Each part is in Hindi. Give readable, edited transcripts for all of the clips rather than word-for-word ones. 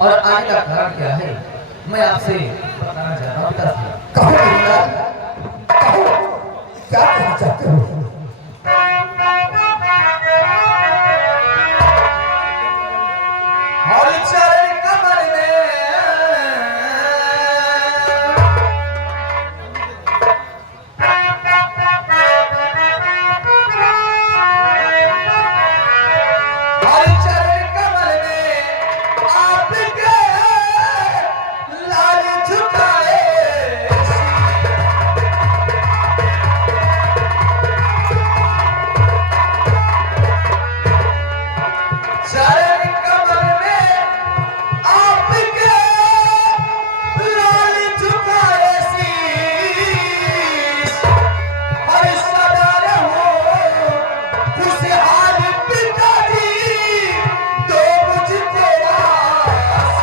और आने का कारण क्या है मैं आपसे बताना चाहता हूँ पिताश्री। कहो मेरी लाल, कहो क्या कहना चाहते हो? और चरण कमल में और चरण कमल में आपके लाल झुकाए चरण कमल में आपके लाल झुकाए शीश हर सदा रहो खुशहाल पिताजी दो मुझको आशीष।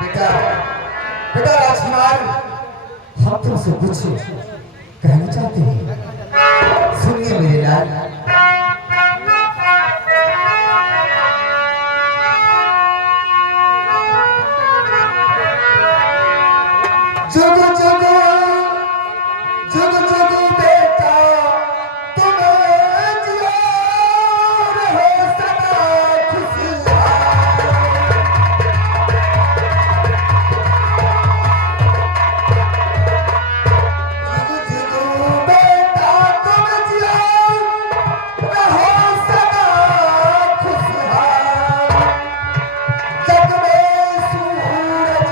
बेटा, बेटा राजकुमार, हम तुमसे कुछ कहना चाहते हैं। सुनिए मेरे लाल। जुगु जुगु जुगु जुगु बेटा तुम जियो रहो सदा खुशहाल। जुगु जुगु बेटा तुम जियो रहो सदा खुशहाल। जग में सूरज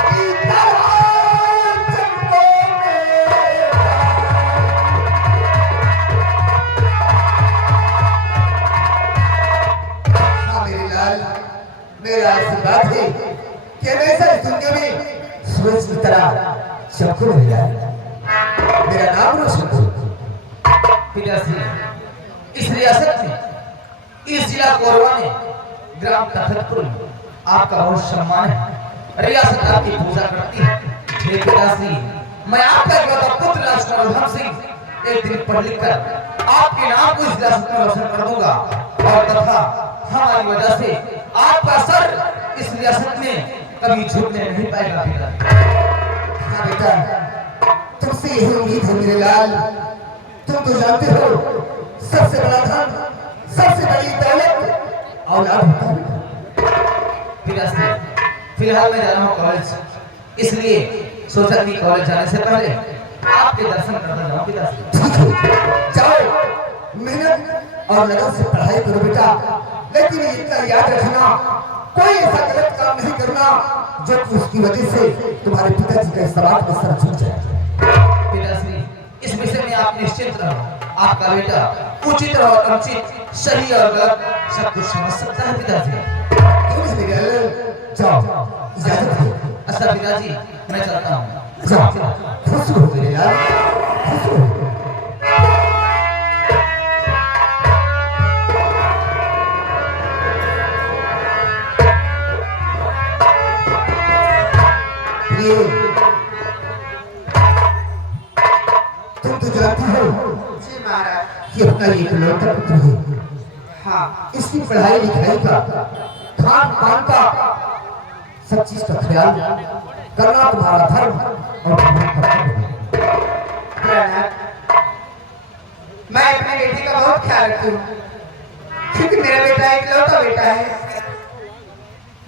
की तरह चमकोगे। हाँ मेरे लाल, मेरा आशीर्वाद है कि हमेशा इस दुनिया में सूरज की तरह चमको मेरे लाल। मेरा नाम रोशन करो। पिताश्री इस रियासत में इस जिला कोरबा में ग्राम तखतपुर में आपका बहुत सम्मान है। रियासत आपकी पूजा करती है। हे पिताश्री मैं आपका इकलौता पुत्र राजकुमार उधम सिंह एक दिन पढ़ लिख कर आपके नाम को इस रियासत में रोशन कर दूंगा और तथा हमारी वजह से आपका सर इस रियासत में कभी झुकने नहीं पाएगा पिता। हाँ बेटा, तुमसे यही उम्मीद है मेरे लाल। तुम तो जानते हो सबसे बड़ा धन, सबसे बड़ी दौलत औलाद होता है। पिताश्री फिलहाल मैं जा रहा हूँ कॉलेज, इसलिए सोचा कि कॉलेज जाने से पहले आपके दर्शन करना जाऊँ पिताश्री। ठीक है, जाओ, मेहनत और लगन से पढ़ाई करो बेटा। लेकिन इतना याद रखना, कोई ऐसा गलत काम नहीं करना जो कि उसकी वजह से तुम्हारे पिताजी का इस समाज में सर झुक जाए। पिताश्री इस विषय में आप निश्चिंत रहो। आपका बेटा उचित और अनुचित सही और गलत सब कुछ समझ सकता है पिताश्री। क्यों नहीं मेरे लाल? जाओ, इजाजत है। अच्छा पिताजी मैं चलता हूँ। जाओ, खुश रहो मेरे लाल, खुश रहो। प्रिय, तुम तो जानती हो जी महाराज। कि अपना ये इकलौता पुत्र है। हाँ इसकी पढ़ाई लिखाई का, खान पान का, सब चीज का ख्याल करना तुम्हारा धर्म और तुम्हारा कर्तव्य है। प्रणाम। मैं अपने बेटे का बहुत ख्याल रखती हूँ क्योंकि मेरा बेटा इकलौता बेटा है।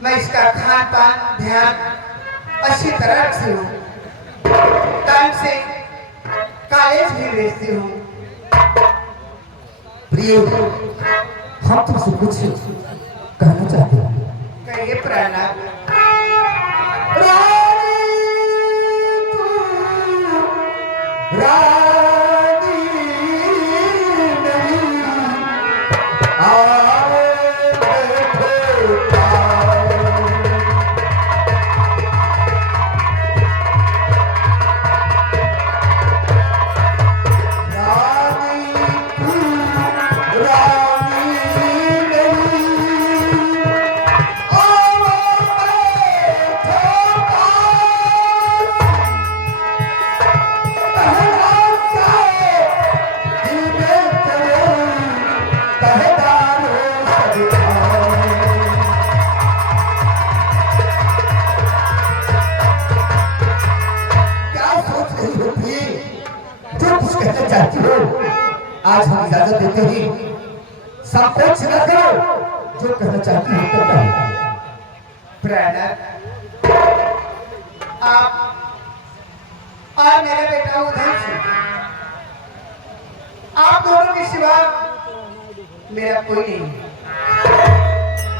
मैं इसका खान पान ध्यान अच्छी तरह रखती हूँ। टाइम से कॉलेज भी भेजती हूँ। प्रिय, हम तुमसे कुछ कहना चाहते हैं। कहिए प्रणाम। रानी तू, रानी मेरी, आओ बैठो आओ। रानी तू, रानी मेरी, आओ बैठो पहरेदारों सदिखाए। क्या सोच रही हो प्रिय? जो कुछ कहना चाहती हो आज हम इजाजत देते हैं, संकोच न करो, जो कहना चाहती हो तो कहो। ब्रदर, आप और मेरा बेटा उधर से, आप दोनों के सिवा मेरा कोई नहीं।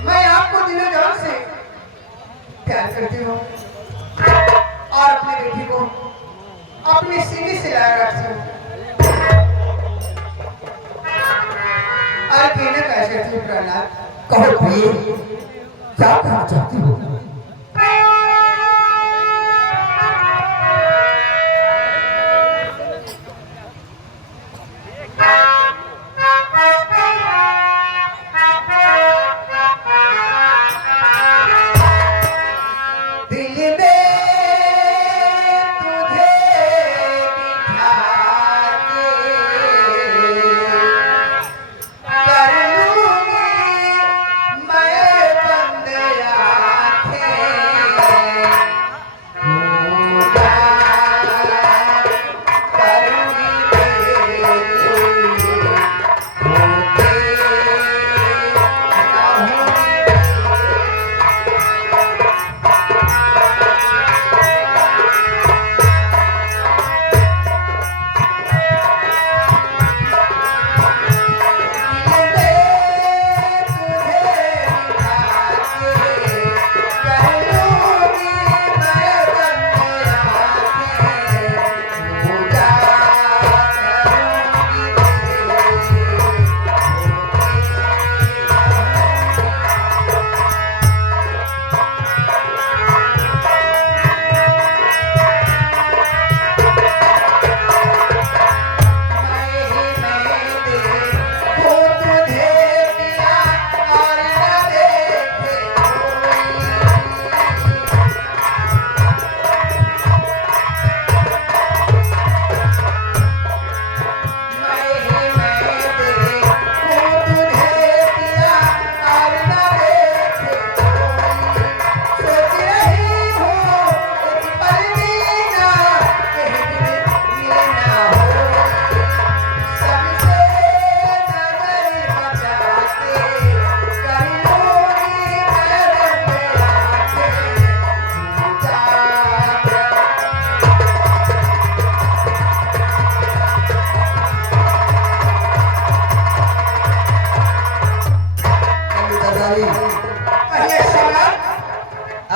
मैं आपको दिलो जान से प्यार करती हूँ और अपने बेटी को अपने सीने से लगा रखती हूँ। और कहना कैसे थी प्रहलाद? कहो प्रिय, क्या कहना चाहती हो?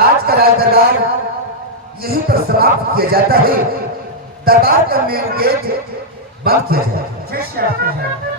आज का राज दरबार यहीं पर समाप्त किया जाता है। दरबार का मेन गेट बंद किया जाता है।